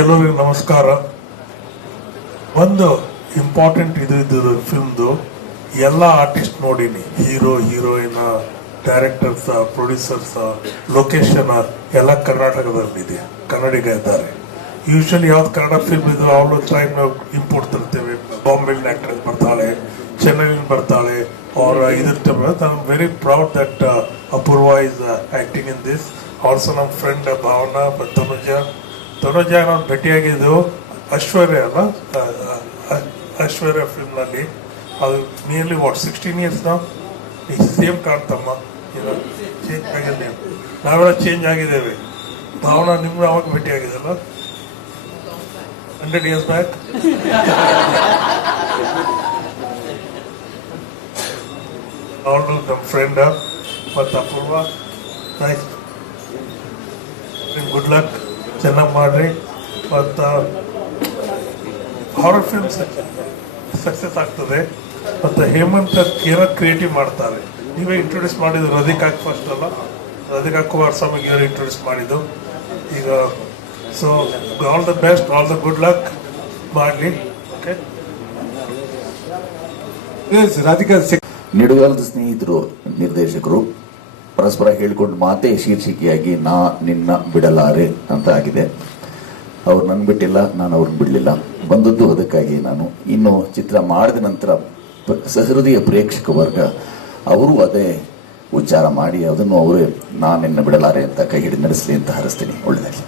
ಎಲ್ಲರಿಗೂ ನಮಸ್ಕಾರ. ಒಂದು ಇಂಪಾರ್ಟೆಂಟ್ ಇದು ಫಿಲ್ಮ್ದು ಎಲ್ಲ ಆರ್ಟಿಸ್ಟ್ ನೋಡೀನಿ. ಹೀರೋ ಹೀರೋಯಿನ ಡೈರೆಕ್ಟರ್ಸ ಪ್ರೊಡ್ಯೂಸರ್ಸ ಲೊಕೇಶನ್ ಎಲ್ಲ ಕರ್ನಾಟಕದಲ್ಲಿದೆ ಕನ್ನಡಿಗ ಇದ್ದಾರೆ. ಯೂಶಲಿ ಯಾವ್ದು ಕನ್ನಡ ಫಿಲ್ಮ್ ಇದ್ರು ಅವಳು ಟೈಮ್ ಇಂಪೋರ್ಟ್ ತರ್ತೇವೆ. ಬಾಂಬೆಲಿನ ಆಕ್ಟ್ರೆಸ್ ಬರ್ತಾಳೆ ಚೆನ್ನೈನ ಬರ್ತಾಳೆ, ಅವರ ಇದ್ರ very proud that Apoorva is acting in this also ನಮ್ಮ ಫ್ರೆಂಡ್ ಭಾವನಾ ತನುಜ ತನುಜ ನಾನು ಭೇಟಿಯಾಗಿದ್ದು ಐಶ್ವರ್ಯ ಅಲ್ಲ ಐಶ್ವರ್ಯ ಫಿಲ್ಮ್ನಲ್ಲಿ ಅದು ನಿಯರ್ಲಿ ವಾಟ್ ಸಿಕ್ಸ್ಟೀನ್ ಇಯರ್ಸ್ ನಾವು ಈ ಸೇಮ್ ಕಾಣ್ತಮ್ಮ ಚೇಂಜ್ ಆಗಿದೆ ನಾವೆಲ್ಲ ಚೇಂಜ್ ಆಗಿದ್ದೇವೆ. ಭಾವನಾ, ನಿಮ್ಗೆ ಅವಾಗ ಭೇಟಿ ಆಗಿದೆಲ್ಲ ಹಂಡ್ರೆಡ್ ಇಯರ್ಸ್ ಬ್ಯಾಕ್ ಅವಳು ನಮ್ಮ ಫ್ರೆಂಡ ಮತ್ತು ಅಪೂರ್ವ ನೈಸ್ ಗುಡ್ ಲಕ್ ಚೆನ್ನಾಗಿ ಮಾಡಿರಿ. ಮತ್ತು ಹಾರರ್ ಫಿಲ್ಮ್ ಸಕ್ಸಸ್ ಆಗ್ತದೆ. ಮತ್ತು ಹೇಮಂತ್ ಏನೋ ಕ್ರಿಯೇಟಿವ್ ಮಾಡ್ತಾರೆ. ನೀವೇ ಇಂಟ್ರೊಡ್ಯೂಸ್ ಮಾಡಿದ್ದು ರದಿಕಾ ಫಸ್ಟ್ ಅಲ್ಲ? ರದಿಕಾ ಕುಮಾರಸ್ವಾಮಿಗೆ ಏನೋ ಇಂಟ್ರೊಡ್ಯೂಸ್ ಮಾಡಿದ್ದು. ಈಗ so all the best all the good luck ಮಾಡಲಿ. ಓಕೆ ರಾಧಿಕಾ ನಿಡುಗಾಲದ ಸ್ನೇಹಿತರು ನಿರ್ದೇಶಕರು ಪರಸ್ಪರ ಹೇಳ್ಕೊಂಡು ಮಾತೇ ಶೀರ್ಷಿಕೆಯಾಗಿ, ನಾ ನಿನ್ನ ಬಿಡಲಾರೆ ಅಂತ ಆಗಿದೆ. ಅವ್ರು ನನ್ನ ಬಿಟ್ಟಿಲ್ಲ, ನಾನು ಅವ್ರನ್ನ ಬಿಡಲಿಲ್ಲ. ಬಂದದ್ದು ಅದಕ್ಕಾಗಿ ನಾನು. ಇನ್ನು ಚಿತ್ರ ಮಾಡಿದ ನಂತರ ಸಹೃದಯ ಪ್ರೇಕ್ಷಕ ವರ್ಗ, ಅವರು ಅದೇ ಉಚ್ಚಾರ ಮಾಡಿ, ಅದನ್ನು ಅವರೇ ನಾನು ನಿನ್ನ ಬಿಡಲಾರೆ ಅಂತ ಕೈ ಹಿಡಿದು ನಡೆಸಲಿ ಅಂತ ಹರಿಸ್ತೀನಿ. ಒಳ್ಳೆಯದಾಗಲಿ